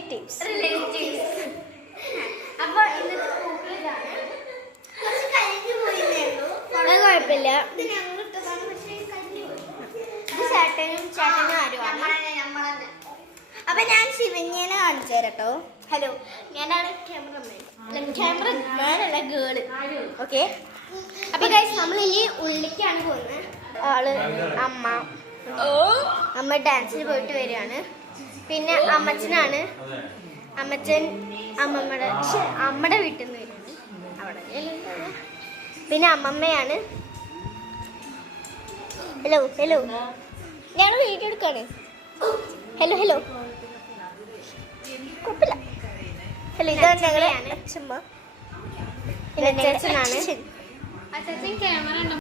Relatives. അപ്പോൾ ഇന്നത്തെ പൂക്കൾ ഇതാണ്. കുറച്ച് കഴിഞ്ഞു പോയിന്നേ ഉള്ളൂ. അത് കുഴപ്പമില്ല. ചേട്ടനും ആരുമാണ്. അപ്പൊ ഞാൻ ശിവന്യനെ കാണിച്ചു തരാം കേട്ടോ. ഹലോ, ഞാനാണ് ക്യാമറമാൻ അല്ല ഗേള്. ഓക്കെ. അപ്പൊ ഗൈസ് നമ്മൾ ഇനി ഉള്ളിലേക്കാണ് പോകുന്നത്. ആള് അമ്മ ഡാൻസിന് പോയിട്ട് വരികയാണ്. പിന്നെ അമ്മച്ചനാണ്. അമ്മച്ചൻ അമ്മയുടെ വീട്ടിൽ നിന്ന് വരുന്നത് അവിടെ. പിന്നെ അമ്മമ്മയാണ്. ഹലോ ഞാൻ വീഡിയോ എടുക്കാണ്. ഹലോ കുഴപ്പമില്ല. ഹലോ, ഇതാണ് ഞങ്ങളെ അച്ഛമ്മ. പിന്നെ ചേച്ചനാണ്.